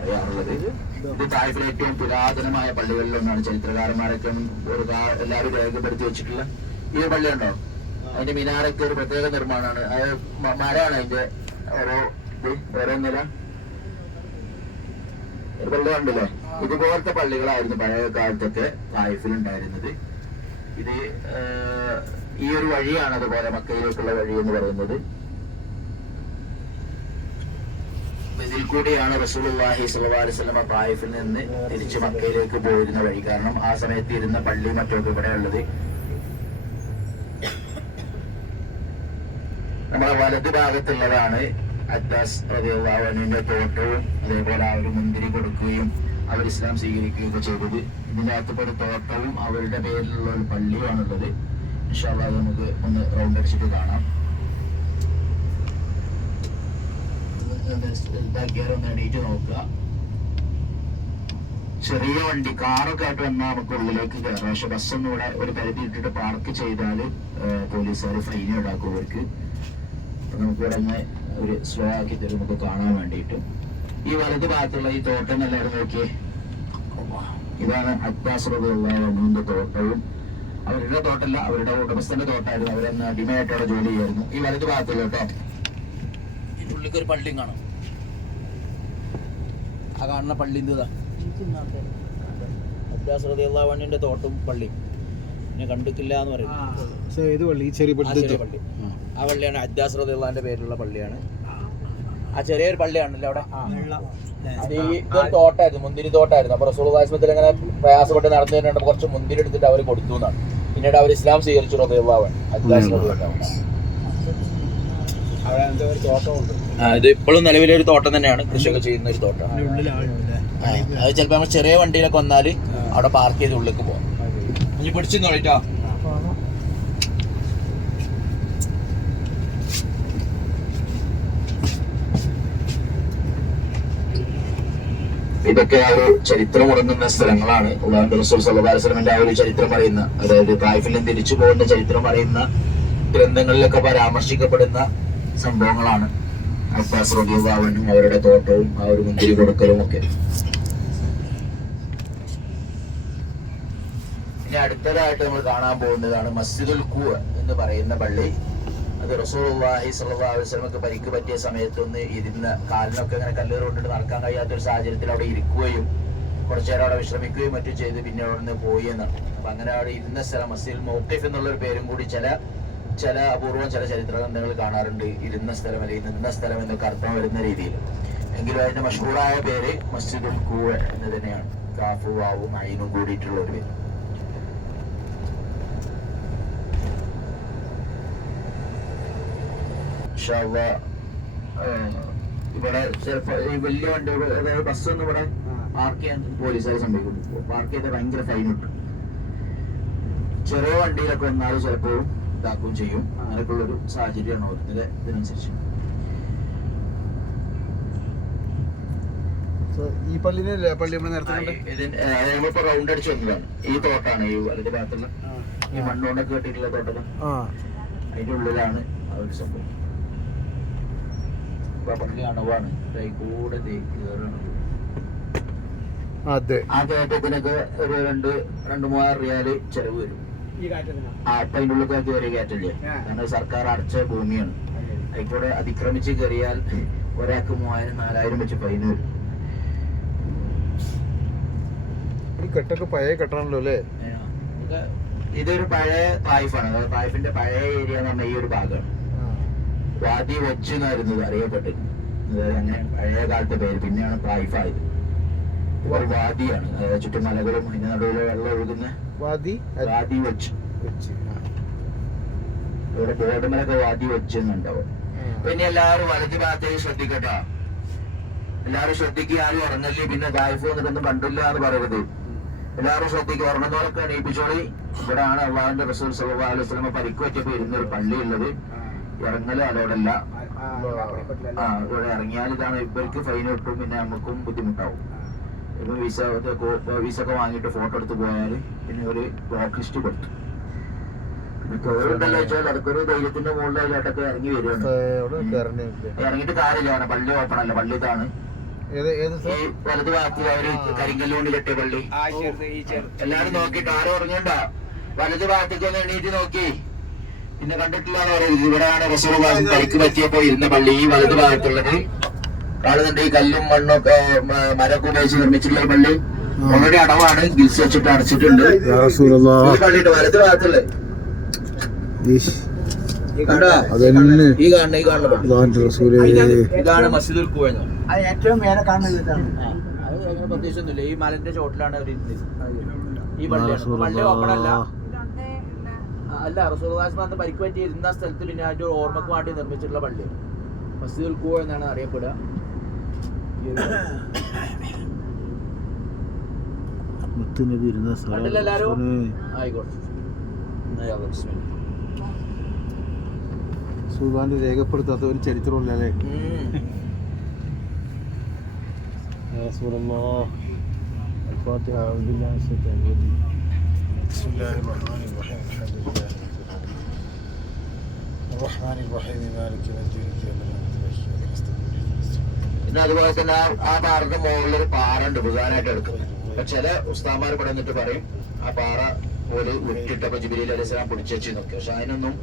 അറിയാറുള്ളത്. ഇത് തായ്ഫിലെ ഏറ്റവും പുരാതനമായ പള്ളികളിലൊന്നാണ്. ചരിത്രകാരന്മാരൊക്കെ എല്ലാവരും രേഖപ്പെടുത്തി വെച്ചിട്ടുള്ള ഈ പള്ളി ഉണ്ടോ, അതിന്റെ മിനാരൊക്കെ ഒരു പ്രത്യേക നിർമ്മാണമാണ്. അത് മരമാണ് അതിന്റെ ഓരോ നില. ഒരു പള്ളി കണ്ടില്ലേ, ഇതുപോലത്തെ പള്ളികളായിരുന്നു പഴയ കാലത്തൊക്കെ തായ്ഫിൽ ഉണ്ടായിരുന്നത്. ഇത് ഈ ഒരു വഴിയാണ് അതുപോലെ മക്കയിലേക്കുള്ള വഴി എന്ന് പറയുന്നത്. ഇതിൽ കൂടിയാണ് റസൂലുള്ളാഹി സ്വല്ലല്ലാഹു അലൈഹി വസല്ലം തായിഫിൽ നിന്ന് തിരിച്ച് മക്കയിലേക്ക് പോയിരുന്ന വഴി. കാരണം ആ സമയത്ത് ഇരുന്ന പള്ളി മറ്റൊക്കെ ഇവിടെ ഉള്ളത്. നമ്മുടെ വലതു ഭാഗത്തുള്ളതാണ് അബ്ബാസ് റളിയല്ലാഹു അൻഹുവിന്റെ തോട്ടവും അതേപോലെ അവർ മുന്തിരി കൊടുക്കുകയും അവർ ഇസ്ലാം സ്വീകരിക്കുകയൊക്കെ ചെയ്തത്. ഇതിനകത്ത് ഒരു തോട്ടവും അവരുടെ പേരിലുള്ള ഒരു പള്ളിയുമാണുള്ളത്. ഇൻഷാ അല്ലാഹ് നമുക്ക് ഒന്ന് റൗണ്ട് അടിച്ചിട്ട് കാണാം. ഒന്ന് എണീറ്റ് നോക്കുക. ചെറിയ വണ്ടി കാറൊക്കെ ആയിട്ട് വന്നാൽ നമുക്ക് ഉള്ളിലേക്ക് കയറാം. പക്ഷെ ബസ്സൊന്നും ഇവിടെ ഒരു പരിധി ഇട്ടിട്ട് പാർക്ക് ചെയ്താൽ പോലീസുകാർ ഫൈൻ ഈടാക്കും അവർക്ക്. നമുക്ക് ഇവിടെ ഒന്ന് ഒരു സ്ലോ ആക്കി തരും നമുക്ക് കാണാൻ വേണ്ടിയിട്ട്. ഈ വലത് ഭാഗത്തുള്ള ഈ തോട്ടം എല്ലാവരും നോക്കിയേ, ഇതാണ് അബ്ബാസ് റളിയല്ലാഹു അൻഹുവിന്റെ തോട്ടവും. അവരുടെ തോട്ടമല്ല, അവരുടെ ഉടമസ്ഥന്റെ തോട്ടമായിരുന്നു. അവരന്ന് അടിമയായിട്ട് അവിടെ ജോലി ചെയ്യായിരുന്നു. ഈ വലത് ഭാഗത്തുള്ള കേട്ടോ, ഉള്ളിലേക്ക് ഒരു പള്ളിയും കാണും. ആ കാണുന്ന പള്ളി എന്താണ് അബ്ബാസ് റളിയല്ലാഹു അൻഹുവിന്റെ തോട്ടും പള്ളിയും പിന്നെ കണ്ടിട്ടില്ല എന്ന് പറയുന്നത്. പള്ളി ആ പള്ളിയാണ് അബ്ബാസ് റളിയല്ലാഹുവിന്റെ പേരിലുള്ള പള്ളിയാണ്. ആ ചെറിയൊരു പള്ളിയാണല്ലോ അവിടെ. അത് ഇതൊരു തോട്ടായിരുന്നു, മുന്തിരി തോട്ടായിരുന്നു. അപ്പൊ റസൂലുള്ളാഹി സ്വല്ലല്ലാഹു അലൈഹി വസല്ലം ഇങ്ങനെ പ്രയാസപ്പെട്ട് നടന്നു തന്നെ കുറച്ച് മുന്തിരി എടുത്തിട്ട് അവർ കൊടുത്തു എന്നാണ്. പിന്നീട് അവർ ഇസ്ലാം സ്വീകരിച്ചു റളിയല്ലാഹു അൻഹു. അബ്ബാസ് റളിയല്ലാഹു അൻഹു ഇത് ഇപ്പോഴും നിലവിലൊരു തോട്ടം തന്നെയാണ്, കൃഷിയൊക്കെ ചെയ്യുന്ന ഒരു തോട്ടം. അത് ചിലപ്പോ നമ്മൾ ചെറിയ വണ്ടിയിലൊക്കെ വന്നാല് അവിടെ പാർക്ക് ചെയ്ത് ഉള്ളിലേക്ക് പോകാം. ഇനി പിടിച്ചു നോളിട്ടോ. ഇതൊക്കെ ആ ഒരു ചരിത്രം ഉറങ്ങുന്ന സ്ഥലങ്ങളാണ്. റസൂൽ സല്ലല്ലാഹു അലൈഹി വസല്ലമയുടെ ആ ഒരു ചരിത്രം പറയുന്ന, അതായത് തായിഫിൽ നിന്ന് തിരിച്ചു പോകുന്ന ചരിത്രം പറയുന്ന ഗ്രന്ഥങ്ങളിലൊക്കെ പരാമർശിക്കപ്പെടുന്ന സംഭവങ്ങളാണ്. അബ്ബാസ് റളിയല്ലാഹു അൻഹു അവരുടെ തോട്ടവും ആ ഒരു മുന്തിരി കൊടുക്കലും ഒക്കെ. ഇനി അടുത്തതായിട്ട് നമ്മൾ കാണാൻ പോകുന്നതാണ് മസ്ജിദുൽ ഖുവ എന്ന് പറയുന്ന പള്ളി. അത് റസൂലുള്ളാഹി സ്വല്ലല്ലാഹു അലൈഹി വസല്ലമക്ക് പരിക്ക് പറ്റിയ സമയത്ത് ഒന്ന് ഇരുന്ന കാലിനൊക്കെ ഇങ്ങനെ കല്ലേറ് കൊണ്ടിട്ട് നടക്കാൻ കഴിയാത്തൊരു സാഹചര്യത്തിൽ അവിടെ ഇരിക്കുകയും കുറച്ചു നേരം അവിടെ വിശ്രമിക്കുകയും മറ്റും ചെയ്ത് പിന്നെ അവിടെ നിന്ന് പോയി എന്നാണ്. അപ്പൊ അങ്ങനെ അവിടെ ഇരുന്ന സ്ഥലം മസ്ജിദുൽ മൗഖിഫ് എന്നുള്ളൊരു പേരും കൂടി ചില അപൂർവം ചില ചരിത്ര ഗ്രന്ഥങ്ങൾ കാണാറുണ്ട്. ഇരുന്ന സ്ഥലം അല്ലെങ്കിൽ നിന്ന സ്ഥലം എന്നൊക്കെ അർത്ഥം വരുന്ന രീതിയിൽ. എങ്കിലും അതിന്റെ മഷ്ഹൂറായ പേര് മസ്ജിദുൽ ഖുവ എന്ന് തന്നെയാണ്. കാഫും വാവും ഐനും കൂടിയിട്ടുള്ള ഒരു പേര്. ഇവിടെ ചിലപ്പോ ഈ വലിയ വണ്ടികൾ, അതായത് ബസ്സൊന്നും ഇവിടെ പാർക്ക് ചെയ്യാൻ പോലീസുകാർ സംഭവിക്കുന്നു. പാർക്ക് ചെയ്താൽ ഭയങ്കര ഫൈൻ കിട്ടും. ചെറിയ വണ്ടിയിലൊക്കെ വന്നാലും ചിലപ്പോൾ ഇതാക്കുകയും ചെയ്യും. അങ്ങനെയൊക്കെ ഉള്ളൊരു സാഹചര്യമാണ് ഓരോരുത്തരുടെ ഇതിനനുസരിച്ച്. ഈ പള്ളി നമ്മളിപ്പോ റൗണ്ട് അടിച്ച് വന്നതാണ്. ഈ തോട്ടാണ് ഈ വലത് ഭാഗത്തുള്ള ഈ മണ്ണുകൊണ്ടൊക്കെ കെട്ടിയിട്ടുള്ള തോട്ടം. അതിന്റെ ഉള്ളിലാണ് ആ ഒരു സംഭവം. പള്ളി അണവാണ്, കൂടെ ആ കയറ്റത്തിനൊക്കെ ഒരു 2-3 റിയാല് ചെലവ് വരും. അപ്പൊ അതിൻ്റെ ഉള്ളിൽ കയറി കയറ്റില്ലേ, കാരണം സർക്കാർ അടച്ച ഭൂമിയാണ്. അതിക്കൂടെ അതിക്രമിച്ച് കയറിയാൽ ഒരാൾക്ക് 3000-4000 വെച്ച് ഫൈൻ വരും. കെട്ടൊക്കെ പഴയ കെട്ടാണല്ലോ അല്ലേ. ഇതൊരു പഴയ തായിഫാണ്. അതായത് തായിഫിന്റെ പഴയ ഏരിയ എന്ന് പറഞ്ഞാൽ ഈ ഒരു ഭാഗമാണ്. വാദി വെച്ച് എന്നായിരുന്നു അറിയപ്പെട്ടത്. അതായത് അങ്ങനെ പഴയ കാലത്തെ പേര്. പിന്നെയാണ് തായിഫായത്. ഒരു വാദിയാണ്, അതായത് ചുറ്റുമലകളും അതിന്റെ നടുവിലെ വെള്ളം ഒഴുകുന്ന വാദി വെച്ച്. ഇവിടെ ബോർഡുമലൊക്കെ വാദി വെച്ച് എന്നുണ്ടാവും. പിന്നെ എല്ലാവരും വലത് ഭാഗത്തേക്ക് ശ്രദ്ധിക്കട്ടോ. എല്ലാവരും ശ്രദ്ധിക്കുക, ആരും ഉറങ്ങല്ലേ. പിന്നെ തായിഫ് വന്നിട്ടൊന്നും കണ്ടില്ല എന്ന് പറയരുത്. എല്ലാവരും ശ്രദ്ധിക്കുക, ഉറങ്ങുന്നവരൊക്കെ എണീപ്പിച്ചോളി. ഇവിടെയാണ് അള്ളാഹുവിന്റെ റസൂൽ സല്ലല്ലാഹു അലൈഹി വസല്ലം പരിക്ക് പറ്റിയപ്പോ ഇരുന്നൊരു പള്ളി ഉള്ളത്. ഇറങ്ങല് അതോടല്ല. ഇവിടെ ഇറങ്ങിയാൽ ഇതാണ് ഇവർക്ക് ഫൈൻ കിട്ടും, പിന്നെ നമുക്കും ബുദ്ധിമുട്ടാവും. ഇപ്പൊ വിസ ഒക്കെ വാങ്ങിയിട്ട് ഫോട്ടോ എടുത്ത് പോയാൽ പിന്നെ ഒരു ബ്ലോക്ക് ലിസ്റ്റ് കൊടുത്തു. കേറുണ്ടല്ലോ വെച്ചാൽ അതൊക്കെ ധൈര്യത്തിന്റെ മുകളിലായിട്ടൊക്കെ ഇറങ്ങി വരികയാണ്. ഇറങ്ങിയിട്ട് കാര്യമില്ല, പള്ളി ഓപ്പൺ അല്ല, പള്ളി ഇതാണ്. ഏത് ഈ വലത് ഭാഗത്തിൽ അവര് കരിങ്കല്ലുകൊണ്ട് കെട്ടിയ പള്ളി. എല്ലാരും നോക്കിട്ട് ആരും ഉറങ്ങണ്ട. വലത് ഭാഗത്തേക്ക് ഒന്ന് എണീറ്റ് നോക്കി. പിന്നെ കണ്ടിട്ടില്ലാന്ന് പറയരുത്. ഇവിടെയാണ് റസൂലുള്ളാഹി പരിക്ക് പറ്റിയപ്പോ ഇരുന്ന പള്ളി. ഈ വലത് ഭാഗത്തുള്ളത് കാണുന്നുണ്ട്. ഈ കല്ലും മണ്ണും മരമൊക്കെ ഉപയോഗിച്ച് നിർമ്മിച്ചിട്ടുള്ള പള്ളി. ഓൾറെഡി അടവാണ്, ഗിൽസ് വെച്ചിട്ട് അടച്ചിട്ടുണ്ട്. പള്ളിയുടെ വലത് ഭാഗത്തുള്ളത് ഇതാണ് മസ്ജിദുൽ ഖുവ. ഏറ്റവും മേലെ കാണുന്നത് ഇതാണ്. അത് പ്രത്യേകിച്ചൊന്നുമില്ല. ഈ മലന്റെ ചോട്ടിലാണ് അവർ ഇരുന്നത്. ഈ പള്ളിയാണ്. പള്ളി ഓപ്പൺ അല്ല. അല്ല, റസൂലുള്ളാഹി പരിക്ക് പറ്റി ഇരുന്ന സ്ഥലത്ത് പിന്നെ അതിന്റെ ഓർമ്മക്ക് വേണ്ടി നിർമ്മിച്ചിട്ടുള്ള പള്ളി മസ്ജിദുൽ ഖുവ എന്നാണ് അറിയപ്പെടുക. എല്ലാരും ആയിക്കോട്ടെ. സുൽത്താന്റെ രേഖപ്പെടുത്താത്ത ഒരു ചരിത്രമില്ലല്ലേ? പിന്നെ അതുപോലെ തന്നെ ആ പാറയുടെ മുകളിലൊരു പാറ ഉണ്ട് പ്രധാനമായിട്ട് എടുക്കുന്നത്. അപ്പൊ ചില ഉസ്താമാർ ഇവിടെ വന്നിട്ട് പറയും ആ പാറ പോലെ ഉരുട്ടിട്ടപ്പോ ജിബ്രീൽ അലൈഹിസ്സലാം പിടിച്ചു വെച്ച് നോക്കി. പക്ഷെ അതിനൊന്നും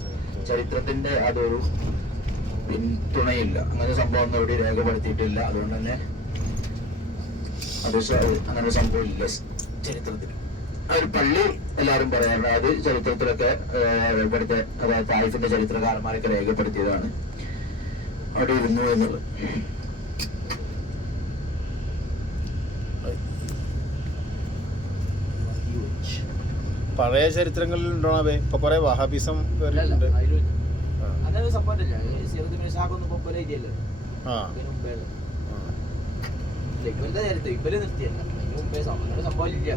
ചരിത്രത്തിന്റെ അതൊരു പിന്തുണയില്ല. അങ്ങനെ സംഭവം ഒന്നും ഇവിടെ രേഖപ്പെടുത്തിയിട്ടില്ല. അതുകൊണ്ട് തന്നെ അത് അങ്ങനെ ഒരു സംഭവം ഇല്ല ചരിത്രത്തിൽ. ആ ഒരു പള്ളി എല്ലാവരും പറയാറുണ്ട്. അത് ചരിത്രത്തിലൊക്കെ ഇവിടുത്തെ അതായത് തായിഫിന്റെ ചരിത്രകാരന്മാരൊക്കെ രേഖപ്പെടുത്തിയതാണ്. അവിടെ ഇരുന്നു എന്നുള്ളത്. പഴയ ചരിത്രങ്ങളിൽ ഉണ്ടോ? ഇപ്പൊ കൊറേ വഹാബിസം വരുന്നുണ്ട്. അങ്ങനെ സംഭവമില്ല. ഇവരുടെ ചരിത്രം ഇവര് നിർത്തിയല്ല. അതിന് മുമ്പേ സംഭവം ഇല്ല.